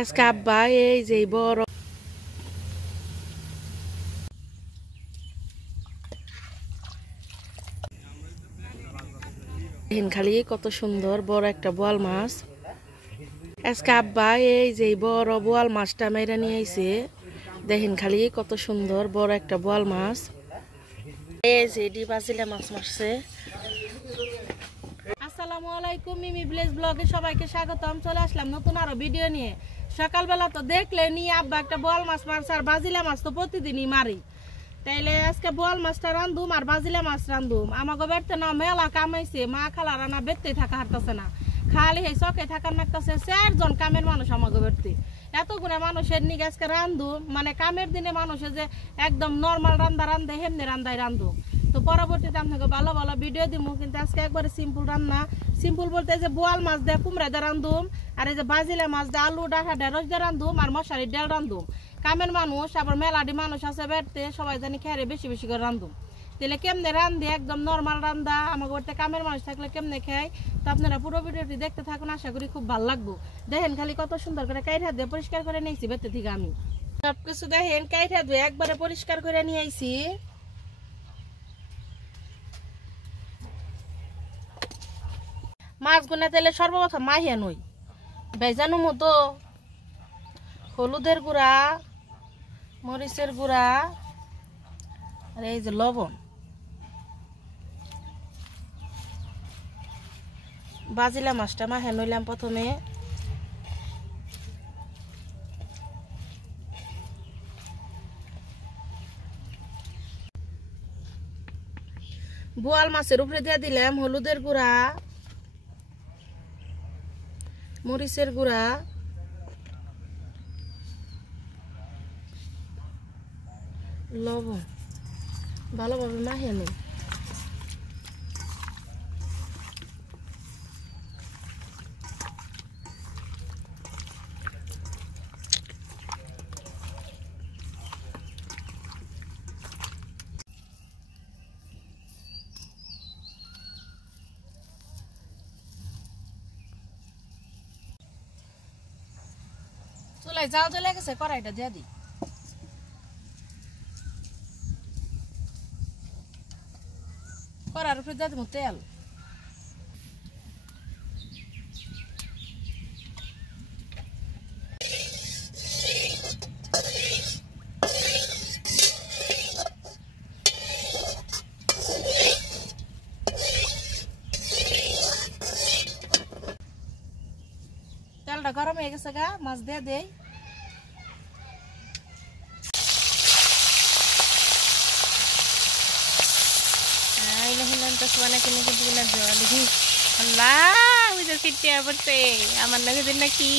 আজকে আব্বা এই যে বড় খালি কত সুন্দর বড় একটা বোয়াল মাছ। আজকে আব্বা এই যে বড় বোয়াল মাছটা মেরে নিয়ে আইছে। দেখেন খালি কত সুন্দর বড় একটা বোয়াল মাছ। এই যে ডি বাজিলে মাছ মারছে। আসসালামু আলাইকুম, মিমি ভিলেজ ব্লগে সবাইকে স্বাগতম। চলে আসলাম নতুন আরো ভিডিও নিয়ে। সকালবেলা তো দেখলে নিয়ে আব্বা একটা বোয়াল মাছ মারছে, আর বাজিলা মাছ তো প্রতিদিনই মারি। তাইলে আজকে বোয়াল মাছটা রান্ধুম আর বাজিলা মাছ রান্ধুম। আমাকে বেড়তে না মেলা কামাইছে, মা খালা রান্না বেড়তে থাকা হারতেছে না, খালি এই চকে থাকার নাকতেছে 4 জন কামের মানুষ আমাকে বেড়তে। এতগুলো মানুষের নিয়ে আজকে রান্ধুম, মানে কামের দিনে মানুষের যে একদম নর্মাল রান্দা রান্ধে হেমনি রান্দাই রান্ধুম। তো পরবর্তীতে আপনাকে ভালো ভালো ভিডিও দিব, কিন্তু আজকে একবারে সিম্পল রান্না। সিম্পল বলতে যে বোয়াল মাছ দিয়ে কুমড়া দিয়ে রান্ধুম, আর এই যে বাজিলা মাছ দিয়ে আলু ডাঁটা ঢেঁড়স দিয়ে রান্ধুম, আর মশারির ডাল রান্ধুম। কামের মানুষ আবার মেলাডি মানুষ আছে বেড়তে, সবাই জানি খেয়ে বেশি বেশি করে রান্ধুম। তাহলে কেমনে রান্ধি একদম নর্মাল রান্দা আমার বাড়িতে কামের মানুষ থাকলে কেমনে খাই, তো আপনারা পুরো ভিডিওটি দেখতে থাকুন, আশা করি খুব ভালো লাগবো। দেখেন খালি কত সুন্দর করে কাইট হাত দিয়ে পরিষ্কার করে নিয়েছি বেড়তে থেকে। আমি সবকিছু দেখেন কাইট হাত দিয়ে একবারে পরিষ্কার করে নিয়ে আইছি। মাছ গুনা তেলে সর্বপ্রথম মাহিয়া নই বেজানো মতো হলুদের গুঁড়া, মরিচের গুঁড়া, আর এই যে লবণ। বাজিলা মাছটা মাহে নইলাম প্রথমে। বোয়াল মাছের উপরে দিয়ে দিলাম হলুদের গুঁড়া, মরিচের গুঁড়া, লবণ। ভালোভাবে মাখিয়ে নিই। চুলাই জাল জ্বলে গেছে, কড়াইটা দিয়ে দিই। কড়ার উপরে দিয়ে দিব তেল। তেলটা গরম হয়ে গেছে গা, মাছ দিয়ে দেই। আমার লাগে নাকি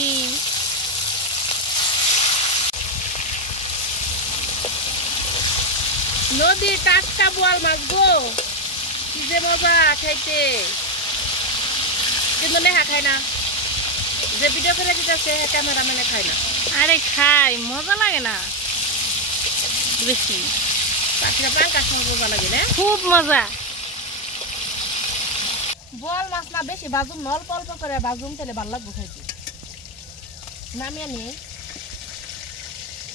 নদীর টাটকা বোয়াল মাছ গো, কি যে মজা খাইতে। কিন্তু নেহা খায় না, যে ভিডিও করে দিতেছে ক্যামেরাম্যানে খায় না। আরে খাই, মজা লাগে না বেশি। পাখিরা পাঙ্কাশ মাছ মজা লাগে না, খুব মজা। বোয়াল মাছ না বেশি বাজুম না, অল্প অল্প করে বাজুম, তাহলে ভালো লাগবে খাইতে। নামিয়ে নিয়ে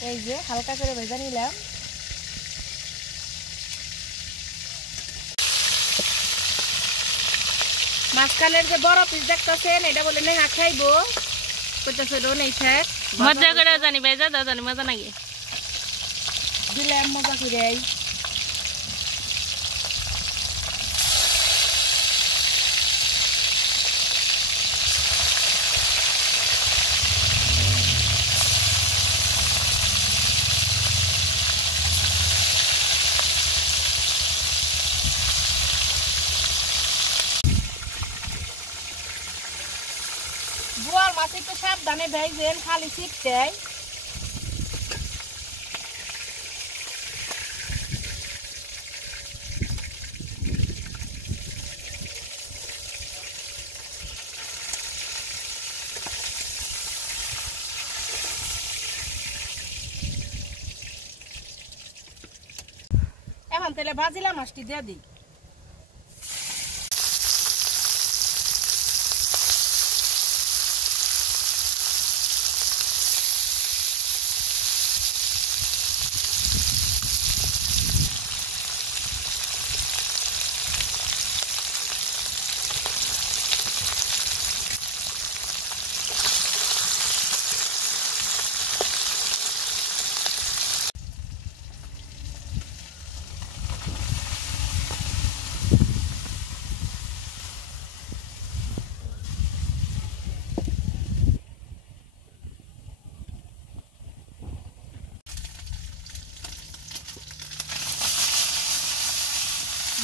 এই যে হালকা করে ভেজা নিলাম। মাঝখানের যে বড় পিস দেখতেছেন, এটা বলে নেহা খাইবো, কইতাছে নেই থাক মজা করে জানি ভেজা দাও, জানি মজা নাকি দিলাম মজা করে। বোয়াল মাছ একটু সাবধানে ভেজেন, খালি ছিটতে। এখন তাহলে বাজিলা মাছটি দিয়ে দিই।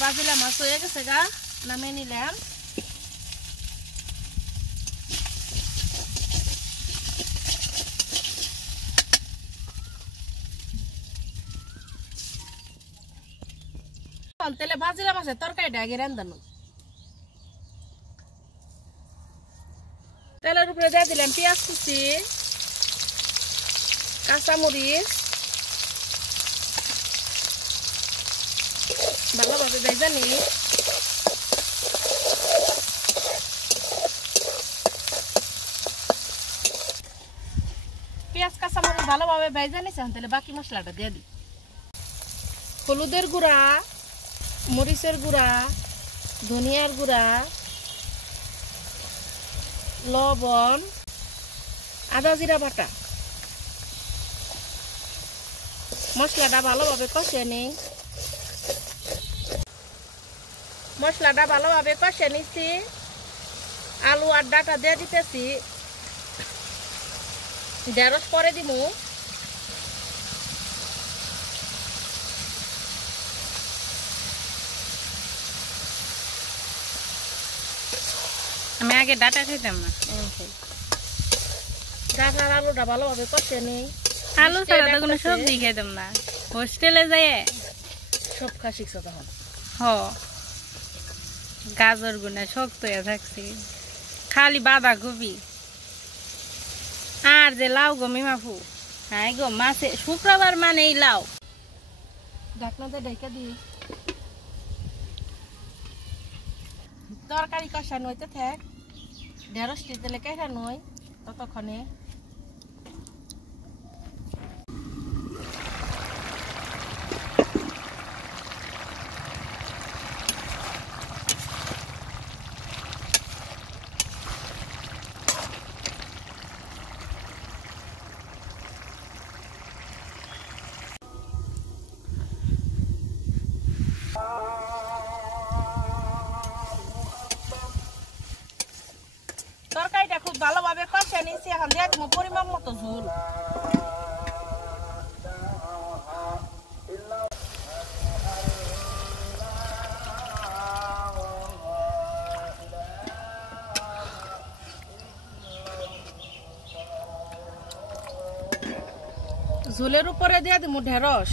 বাজিলা মাছ হয়ে গেছে গা, নামিয়ে নিলাম। তেলে বাজিলা মাছের তরকারিটা আগে রান্ধানো। তেলের উপরে দিয়ে দিলাম পেঁয়াজ কুচি, কাঁচামরিচ, ভালোভাবে ভেজে নিই। পেঁয়াজ কাঁচামরিচ ভালোভাবে ভেজে নিয়েছি, তাহলে বাকি মশলাটা দিয়ে দিই। হলুদের গুঁড়া, মরিচের গুঁড়া, ধনিয়ার গুঁড়া, লবণ, আদা জিরা বাটা। মশলাটা ভালোভাবে কষিয়ে নিই। মশলাটা ভালোভাবে কষিয়ে নিচ্ছি। আলু আর ডাটা দিয়ে দিতেছি, ঢেঁড়স পরে দিব। আমি আগে ডাটা খাইতাম না। ডাটা আর আলুটা ভালোভাবে কষিয়ে নিই। আলু ছাড়া তো কোনো সবজি খাইতাম না। হোস্টেলে যাই সব খা শিখছো তখন। হ, গাজর গুনা শক্ত হয়ে থাকছি, খালি বাঁধাকপি আর যে লাউ গো মিমাফু। হ্যাঁ গো, মাছে শুক্রবার মানেই লাউ। ঢাকনাতে ঢেকে দিই। তরকারি কষা নইতে থাক, ঢেঁড়সটি তেলে কেটে নই ততক্ষণে। তরকারিটা খুব ভালোভাবে কষে নিয়েছি, এখন দিয়ে দিব পরিমাণ মতো ঝোল। ঝোলের উপরে দিয়ে দিব ঢেঁড়স।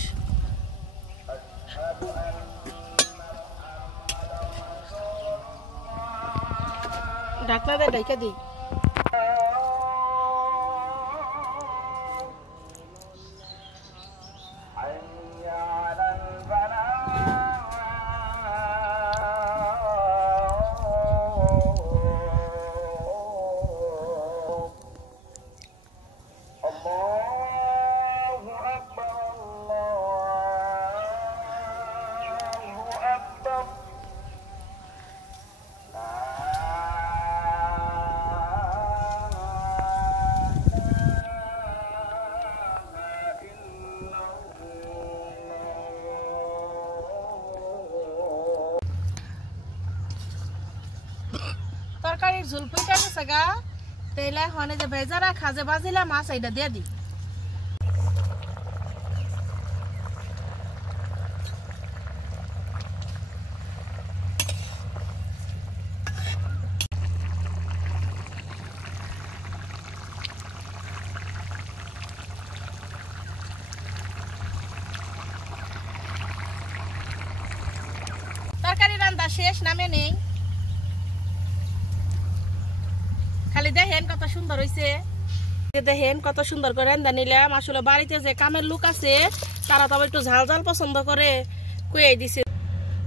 ঢাকনা দিয়ে ঢেকে দিই। তরকারির ঝোল ফুটে গেছে গা, তাইলে এখন যে ভেজা রাখা যে বাজিলা মাছ এইটা দিয়ে দিই। তরকারি রান্না শেষ, নামে নেই। খালি দেখেন কত সুন্দর হয়েছে, দেখেন কত সুন্দর করে রান্না নিলাম। আসলে বাড়িতে যে কামের লোক আছে তারা তো একটু ঝাল ঝাল পছন্দ করে, কুয়ে দিছে।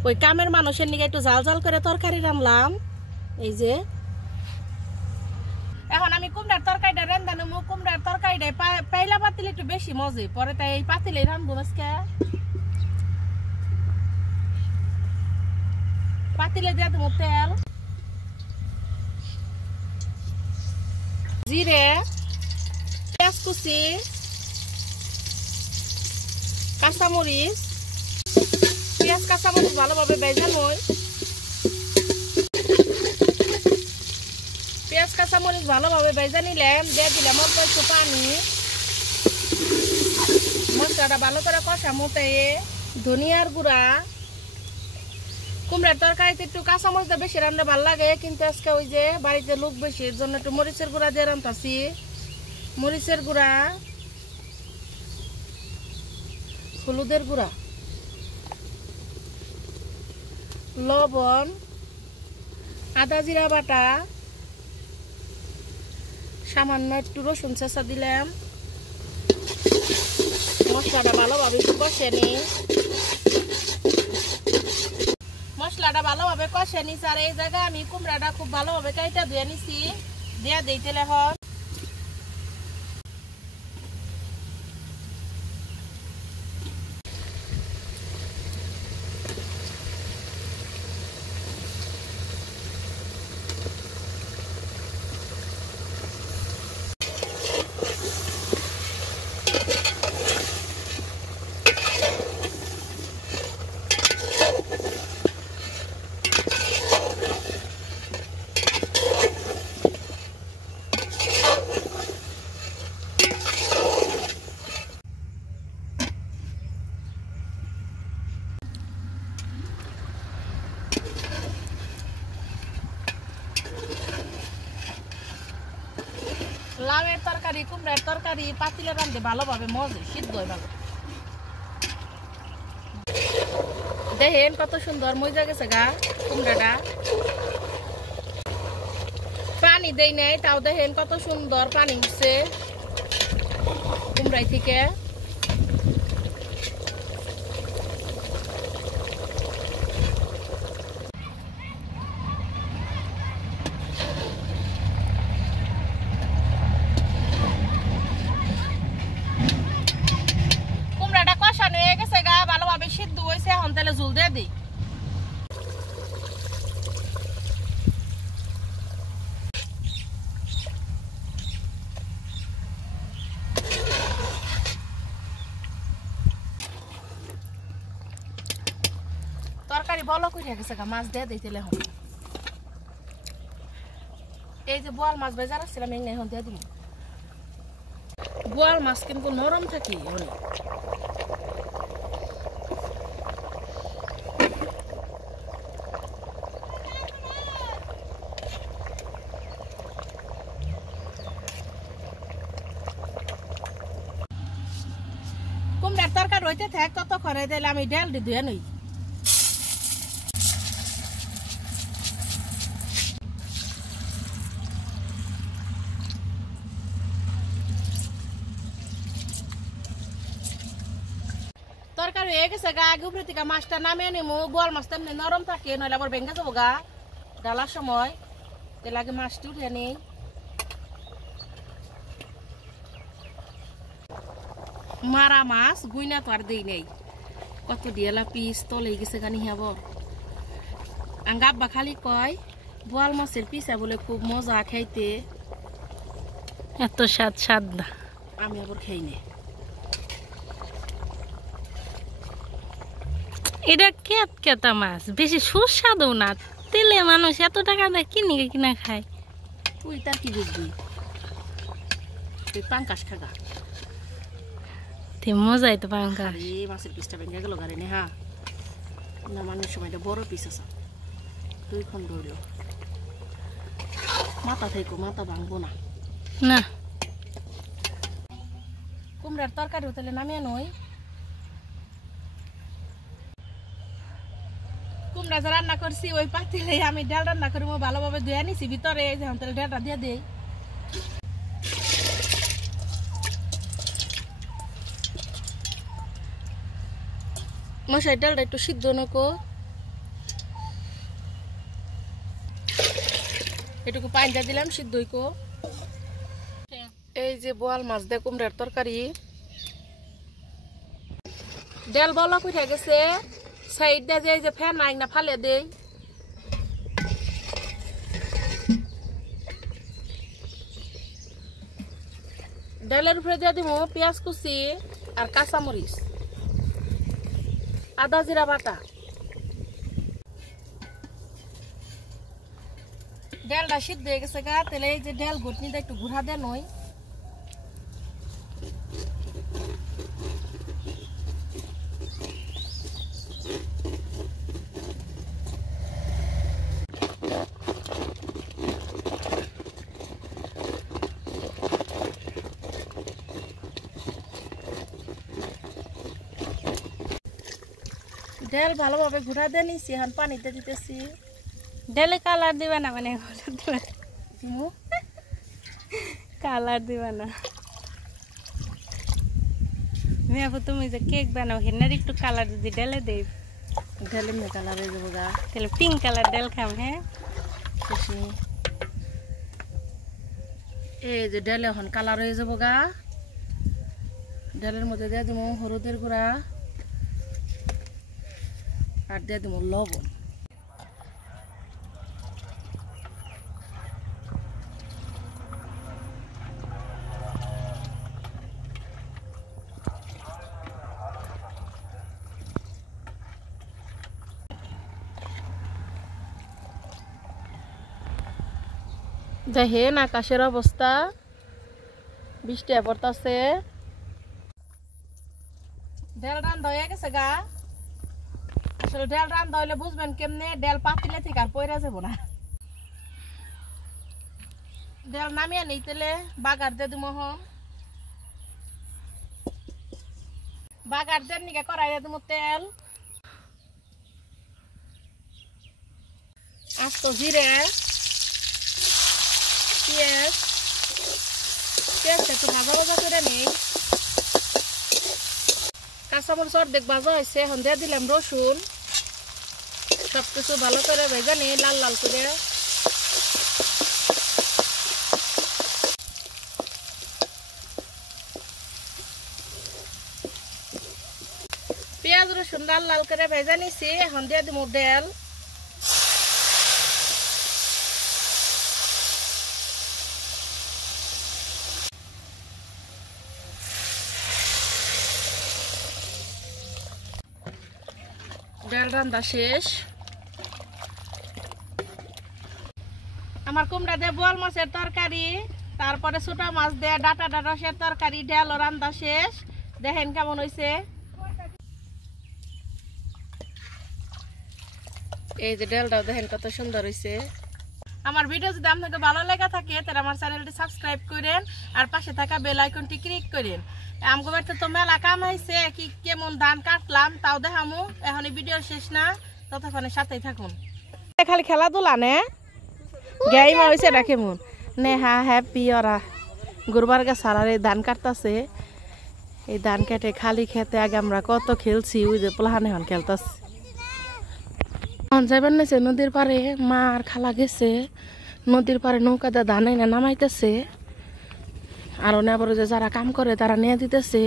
ওই কামের মানুষের নিকে একটু ঝাল ঝাল করে তরকারি রান্নাম। এই যে এখন আমি কুমড়ার তরকারিটা রান্না নেবো। কুমড়ার তরকারিটা পাইলা পাতিলে একটু বেশি মজে, পরে তাই এই পাতিলে রান্ধবো আজকে। পাতিলে দিয়ে দেবো তেল, জিরে, পেঁয়াজ কুচি, কাঁচামরিচ। পেঁয়াজ কাঁচামরিচ ভালোভাবে ভেজে নই। পেঁয়াজ কাঁচামরিচ ভালোভাবে ভেজে নিলাম, দিয়ে দিলাম অল্প একটু পানি। মশলাটা ভালো করে কষা মুটাইয়ে ধনিয়ার গুঁড়া, কুমড়ার তরকারিতে একটু কাঁচামরিচ দিয়ে বেশি রান্না ভালো লাগে, কিন্তু আজকে ওই যে বাড়িতে লোক বেশি, এর জন্য একটু মরিচের গুঁড়া দিয়ে রান্তাছি। মরিচের গুঁড়া, হলুদের গুঁড়া, লবণ, আদা জিরা বাটা, সামান্য একটু রসুন চেঁচা দিলাম। মশলাটা ভালোভাবে একটু কষে নি, মশলাটা ভালোভাবে কষে নিছি। আর এই জায়গায় আমি কুমড়াটা খুব ভালোভাবে কাইটা ধুয়ে নিছি, দিয়ে দিই তেলে এখন। লাউয়ের তরকারি, কুমড়ার তরকারি পাতিলে রান্ধে ভালোভাবে মজে সিদ্ধ হয় ভালো। দেখেন কত সুন্দর মজা গেছে গা কুমড়াটা, পানি দেই নাই তাও দেখেন কত সুন্দর পানি উঠছে কুমড়াই থেকে। ভালোভাবে সিদ্ধ হয়েছে, এখন তাহলে ঝোল দিয়ে দিই। তরকারি বলো করে গেছে, মাছ দিয়ে দিই তেলে। এখন এই যে বোয়াল মাছ ভেজা রাখছিলাম, এখন দিয়ে দিই। বোয়াল মাছ কিন্তু নরম থাকে অনেক। কুমড়ার তরকারি হইতে থাক ততক্ষণে তাহলে আমি ডাল ধুয়ে নই। তরকারি হয়ে গেছে গা, আগে উপরে থেকে মাছটা নামিয়ে নিমু। বোয়াল মাছটা এমনি নরম থাকে, নইলে আবার ভেঙে যাবো গা ডালার সময়, তাহলে আগে মাছটি উঠে নিই। মারা মাছ গুইনা তো আর দেই নেই, কত ডিয়ালা পিস তলে গেছে গানি হব। আঙ্গা আব্বা খালি কয় বোয়াল মাছের পিসা বলে খুব মজা খাইতে, এত স্বাদ স্বাদ না, আমি আবার খাই না। এটা কেত কেতা মাছ, বেশি সুস্বাদও না, তেলে মানুষ এত টাকা দেয় কিনে কিনা খায়। তুই তার কি বুঝবি, তুই পাঙ্কাশ খাগা। মজাই তো পাঙ্কাশ। মাছের পিসটা ভেঙে গেল গাড়ি নে। হ্যাঁ না, মানুষ সময়টা বড় পিস আছে, দুই খন্ড হইল। মাথা থেকে মাথা ভাঙবো না। না কুমড়ার তরকারি তাহলে নামিয়ে নই। কুমড়া যা রান্না করছি ওই পাতিলে আমি ডাল রান্না করি, ভালোভাবে ধুয়ে নিছি ভিতরে। তাহলে ডালটা দিয়ে দিই। মশাই ডালটা একটু সিদ্ধ নকো, এটুকু পানি দিয়ে দিলাম সিদ্ধ হইকো। এই যে বোয়াল মাছ দিয়ে কুমড়ার তরকারি, ডাল বলা কইরা গেছে। সাইড দিয়ে যে ফ্যান আইন না ফালে দেই। ডালের উপরে দিয়ে দিব পেঁয়াজ কুচি আর কাঁচামরিচ, আদা জিরা বাটা। ডালটা সিদ্ধ হয়ে গেছে গা, তাহলে এই যে ডাল ঘুটনিটা একটু ঘুরা দেন নই। ডেল ভালোভাবে ঘুরা দিয়ে নিছি, এখন পানিতে দিতেছি। ডেলে কালার দিবা না মানে দিমু কালার দিবা না। মেয়াপু তুমি যে কেক বানাও হেনার একটু কালার যদি ডেলে দেই ডেলে মে কালার হয়ে যাবো গা। তাহলে পিঙ্ক কালার ডেল খাম। হ্যাঁ খুশি এই যে ডেলে এখন কালার হয়ে যাবো গা। ডেলের মধ্যে দিয়ে দিব হলুদের গুঁড়া আর দিয়ে দিব লবণ। দেখেন আকাশের অবস্থা, বৃষ্টি পড়তেছে। ডেল রান্না হয়ে গেছে গা। আসলে ডেল রান্না হইলে বুঝবেন কেমনে, ডেল পাতিলে থেকে আর পয়রা যাবো না। ডেল নামিয়ে নেই তেলে বাগার দিয়ে দিব। বাগার দিয়ে নিকে কড়াই দিয়ে দিব তেল, আস্ত জিরে, পেঁয়াজ। পেঁয়াজটা একটু ভাজা ভাজা করে নেই। কাঁচামরিচ অর্ধেক ভাজা হয়েছে, এখন দিয়ে দিলাম রসুন। সবকিছু ভালো করে ভেজে নিই লাল লাল করে। পেঁয়াজ রসুন লাল লাল করে ভেজে নিছি, এখন দিয়ে দিব ডেল। ডাল রান্না শেষ। আমার কুমড়া দিয়ে বোয়াল মাছের তরকারি, তারপরে ছোট মাছ দিয়ে ডাটা রসের তরকারি, ডাল রান্না শেষ। দেখেন কেমন হয়েছে। এই যে ডালটাও দেখেন কত সুন্দর হয়েছে। আমার ভিডিও যদি আপনাকে ভালো লেগে থাকে তাহলে আমার চ্যানেলটি সাবস্ক্রাইব করেন আর পাশে থাকা বেল আইকনটি ক্লিক করেন। আমগো বাড়িতে তো মেলা কাম হয়েছে, কি কেমন ধান কাটলাম তাও দেখামু। এখন ভিডিও শেষ না, ততক্ষণে সাথেই থাকুন। খালি খেলাধুলা নে গেম হয়েছে না কেমন নেহা হ্যাপি ওরা গুরবার গে সারার এই ধান কাটতেছে। এই ধান কেটে খালি খেতে আগে আমরা কত খেলছি, ওই যে পোলাহান এখন খেলতেছে। যাইবার নাইছে নদীর পারে, মা আর খালা গেছে নদীর পারে নৌকা দিয়ে ধান এনে নামাইতেছে। আর আবার যে যারা কাম করে তারা নিয়ে দিতেছে।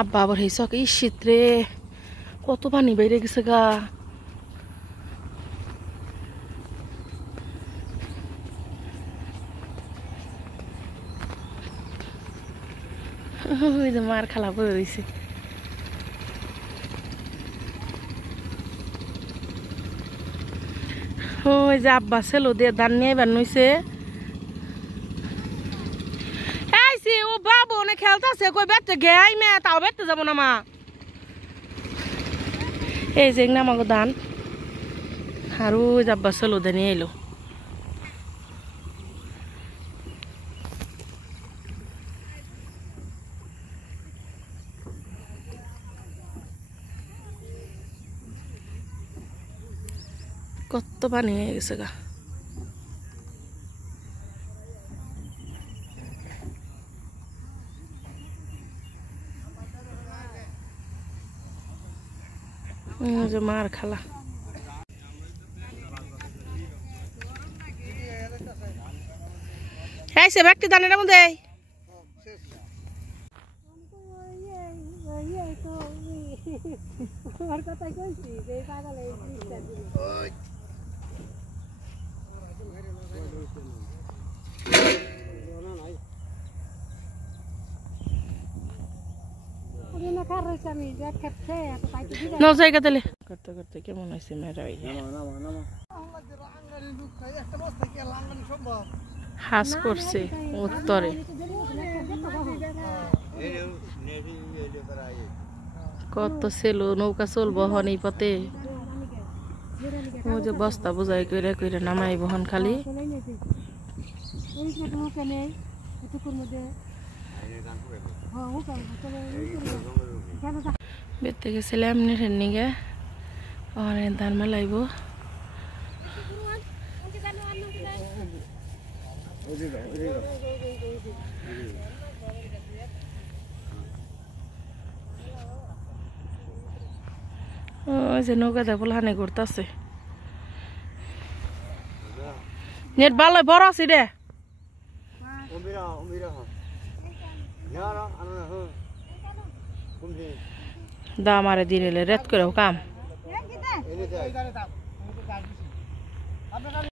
আব্বা আবার এই চক শীত রে কত পানি বেড়ে গেছে গা। ওই যে মার খালা বয়ে রয়েছে। ওই যে আব্বা ছিল দিয়ে ধান নিয়ে এবার নইছে। ও বাবু অনেক খেলতেছে, কই বেড়তে গেই মে তাও বেড়তে যাবো না মা। এই যে নামাগো ধান আর ওই যে আব্বা ছিল দিয়ে নিয়ে এলো। কত পানি হয়ে গেছে গা। যে মার খালা সে ব্যক্তি দানের মধ্যে জায়গা তাহলে করতে করতে কেমন হয়েছে মেয়েরা হাস করছে উত্তরে। কত ছিল নৌকা চলবো হন এই পথে। ও যে বস্তা বোঝাই করে করে নামাই বহন খালি। বেরতে গেছিলাম নিগে অনেক ধান মেলাইব ওই যে নৌকা দেবো হানে ঘুরতেছে নেট ভালো বড় আছে রে দাম আরে দিন এলে রেত করে কাম